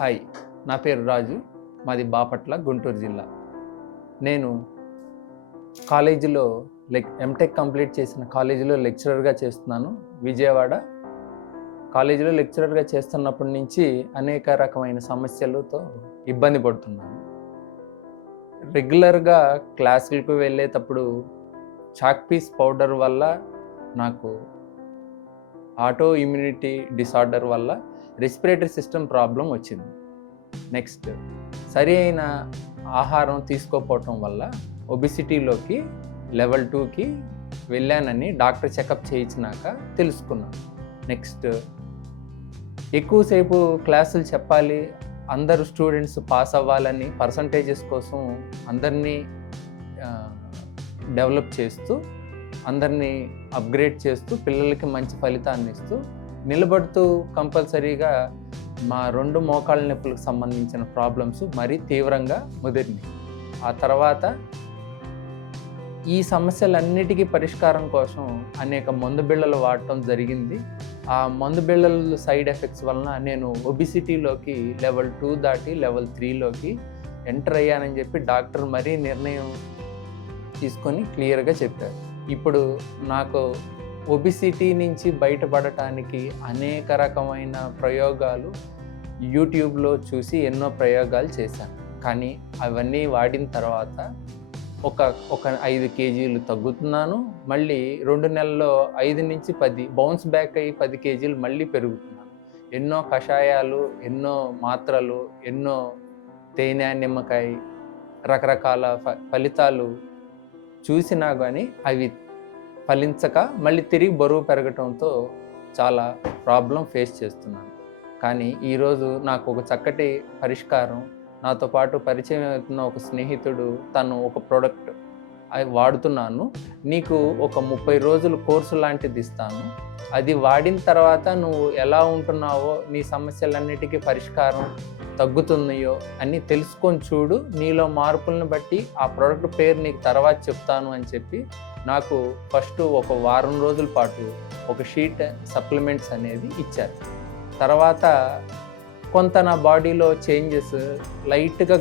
Hi, నా పేరు రాజు. మాది బాపట్ల, గుంటూరు జిల్లా. నేను కాలేజీలో ఎంటెక్ కంప్లీట్ చేసిన కాలేజీలో లెక్చరర్గా చేస్తున్నాను. విజయవాడ కాలేజీలో లెక్చరర్గా చేస్తున్నప్పటి నుంచి అనేక రకమైన సమస్యలతో ఇబ్బంది పడుతున్నాను. రెగ్యులర్గా క్లాసులకు వెళ్ళేటప్పుడు చాక్ పీస్ పౌడర్ వల్ల నాకు ఆటో ఇమ్యూనిటీ డిసార్డర్ వల్ల రెస్పిరేటరీ సిస్టమ్ ప్రాబ్లం వచ్చింది. నెక్స్ట్, సరి అయిన ఆహారం తీసుకోకపోవటం వల్ల ఒబిసిటీలోకి లెవెల్ 2కి వెళ్ళానని డాక్టర్ చెకప్ చేయించినాక తెలుసుకున్నాను. నెక్స్ట్, ఎక్కువసేపు క్లాసులు చెప్పాలి, అందరు స్టూడెంట్స్ పాస్ అవ్వాలని పర్సంటేజెస్ కోసం అందరినీ డెవలప్ చేస్తూ, అందరినీ అప్గ్రేడ్ చేస్తూ, పిల్లలకి మంచి ఫలితాన్ని ఇస్తూ నిలబడుతూ కంపల్సరీగా మా 2 మోకాళ్ళ నొప్పులకు సంబంధించిన ప్రాబ్లమ్స్ మరీ తీవ్రంగా ముదిరినాయి. ఆ తర్వాత ఈ సమస్యలన్నిటికీ పరిష్కారం కోసం అనేక మందు బిళ్ళలు వాడటం జరిగింది. ఆ మందు బిళ్ళల సైడ్ ఎఫెక్ట్స్ వలన నేను ఒబిసిటీలోకి లెవెల్ 2 దాటి లెవెల్ 3లోకి ఎంటర్ అయ్యానని చెప్పి డాక్టర్ మరీ నిర్ణయం తీసుకొని క్లియర్గా చెప్పారు. ఇప్పుడు నాకు ఒబిసిటీ నుంచి బయటపడటానికి అనేక రకమైన ప్రయోగాలు యూట్యూబ్లో చూసి ఎన్నో ప్రయోగాలు చేశాను. కానీ అవన్నీ వాడిన తర్వాత ఒక 5 కేజీలు తగ్గుతున్నాను. మళ్ళీ 2 నెలల్లో 5 నుంచి 10 బౌన్స్ బ్యాక్ అయ్యి 10 కేజీలు మళ్ళీ పెరుగుతున్నాను. ఎన్నో కషాయాలు, ఎన్నో మాత్రలు, ఎన్నో తేనె, నిమ్మకాయ, రకరకాల ఫలితాలు చూసినా కానీ అవి ఫలించక మళ్ళీ తిరిగి బరువు పెరగటంతో చాలా ప్రాబ్లం ఫేస్ చేస్తున్నాను. కానీ ఈరోజు నాకు ఒక చక్కటి పరిష్కారం, నాతో పాటు పరిచయం అవుతున్న ఒక స్నేహితుడు, తను ఒక ప్రోడక్ట్ వాడుతున్నాను, నీకు ఒక 30 రోజులు కోర్సు లాంటిది ఇస్తాను, అది వాడిన తర్వాత నువ్వు ఎలా ఉంటున్నావో, నీ సమస్యలన్నిటికీ పరిష్కారం తగ్గుతున్నాయో అని తెలుసుకొని చూడు, నీలో మార్పులను బట్టి ఆ ప్రోడక్ట్ పేరు నీకు తర్వాత చెప్తాను అని చెప్పి నాకు ఫస్ట్ ఒక వారం రోజుల పాటు ఒక షీట్ సప్లిమెంట్స్ అనేది ఇచ్చారు. తర్వాత కొంత నా బాడీలో చేంజెస్ లైట్గా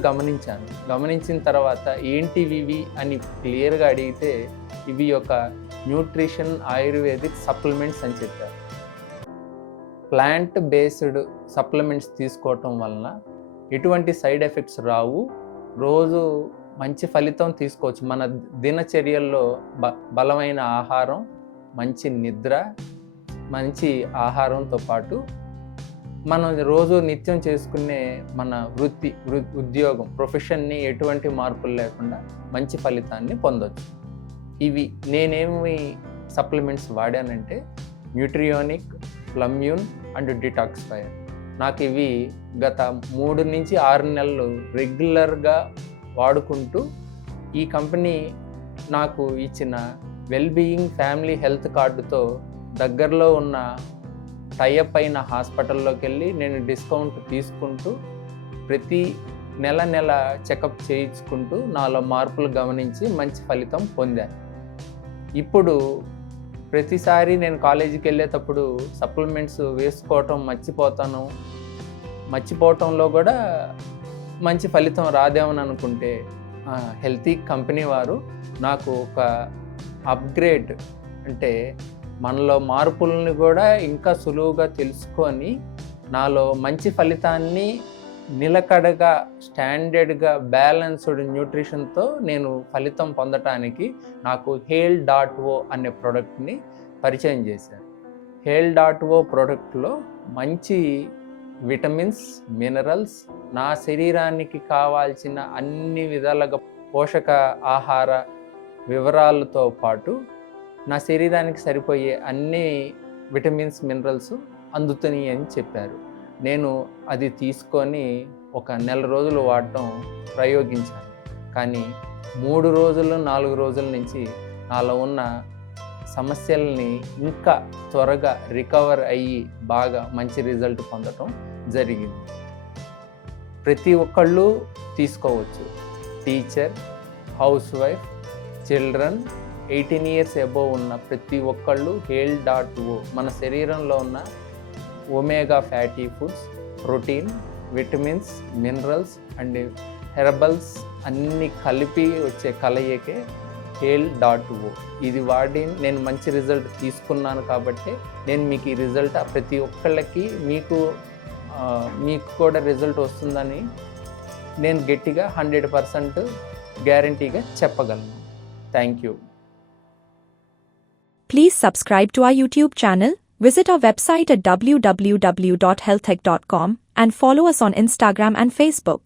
గమనించిన తర్వాత ఏంటివి ఇవి అని క్లియర్గా అడిగితే ఇవి ఒక న్యూట్రిషన్ ఆయుర్వేదిక్ సప్లిమెంట్స్ అని చెప్పారు. ప్లాంట్ బేస్డ్ సప్లిమెంట్స్ తీసుకోవటం వలన ఎటువంటి సైడ్ ఎఫెక్ట్స్ రావు, రోజు మంచి ఫలితం తీసుకోవచ్చు. మన దినచర్యల్లో బలమైన ఆహారం, మంచి నిద్ర, మంచి ఆహారంతో పాటు మనం రోజు నిత్యం చేసుకునే మన ఉద్యోగం, ప్రొఫెషన్ని ఎటువంటి మార్పులు లేకుండా మంచి ఫలితాన్ని పొందవచ్చు. ఇవి నేనేమి సప్లిమెంట్స్ వాడానంటే న్యూట్రియోనిక్, ప్లమ్యూన్ అండ్ డిటాక్స్ఫైర్. నాకు ఇవి గత 3 నుంచి 6 నెలలు రెగ్యులర్గా వాడుకుంటూ ఈ కంపెనీ నాకు ఇచ్చిన వెల్బీయింగ్ ఫ్యామిలీ హెల్త్ కార్డుతో దగ్గరలో ఉన్న టైఅప్ అయిన హాస్పిటల్లోకి వెళ్ళి నేను డిస్కౌంట్ తీసుకుంటూ ప్రతి నెల చెకప్ చేయించుకుంటూ నాలో మార్పులు గమనించి మంచి ఫలితం పొందాను. ఇప్పుడు ప్రతిసారి నేను కాలేజీకి వెళ్ళేటప్పుడు సప్లిమెంట్స్ వేసుకోవటం మర్చిపోవటంలో కూడా మంచి ఫలితం రాదేమని అనుకుంటే హెల్తీ కంపెనీ వారు నాకు ఒక అప్గ్రేడ్, అంటే మనలో మార్పులను కూడా ఇంకా సులువుగా తెలుసుకొని నాలో మంచి ఫలితాన్ని నిలకడగా, స్టాండర్డ్గా, బ్యాలెన్స్డ్ న్యూట్రిషన్తో నేను ఫలితం పొందటానికి నాకు HEAL.O అనే ప్రోడక్ట్ని పరిచయం చేశారు. HEAL.O ప్రోడక్ట్లో మంచి విటమిన్స్, మినరల్స్, నా శరీరానికి కావాల్సిన అన్ని విధాలుగా పోషక ఆహార వివరాలతో పాటు నా శరీరానికి సరిపోయే అన్ని విటమిన్స్, మినరల్స్ అందుతున్నాయి అని చెప్పారు. నేను అది తీసుకొని ఒక 1 నెల రోజులు వాడటం ప్రయోగించాను. కానీ 3 రోజులు 4 రోజుల నుంచి నాలో ఉన్న సమస్యల్ని ఇంకా త్వరగా రికవర్ అయ్యి బాగా మంచి రిజల్ట్ పొందటం జరిగింది. ప్రతి ఒక్కళ్ళు తీసుకోవచ్చు. Teacher, house wife, children, 18 years above ఉన్న ప్రతి ఒక్కళ్ళు HEAL.O మన శరీరంలో ఉన్న omega fatty foods, protein, vitamins, minerals and herbals అన్నీ కలిపి వచ్చే కలయికే HALE.O. ఇది వాడి నేను మంచి రిజల్ట్ తీసుకున్నాను కాబట్టి నేను మీకు ఈ రిజల్ట్ ప్రతి ఒక్కళ్ళకి మీకు కూడా రిజల్ట్ వస్తుందని నేను గట్టిగా 100% గ్యారంటీగా చెప్పగలను. Thank you. Please subscribe to our YouTube channel, visit our website at www.healthtech.com and follow us on Instagram and Facebook.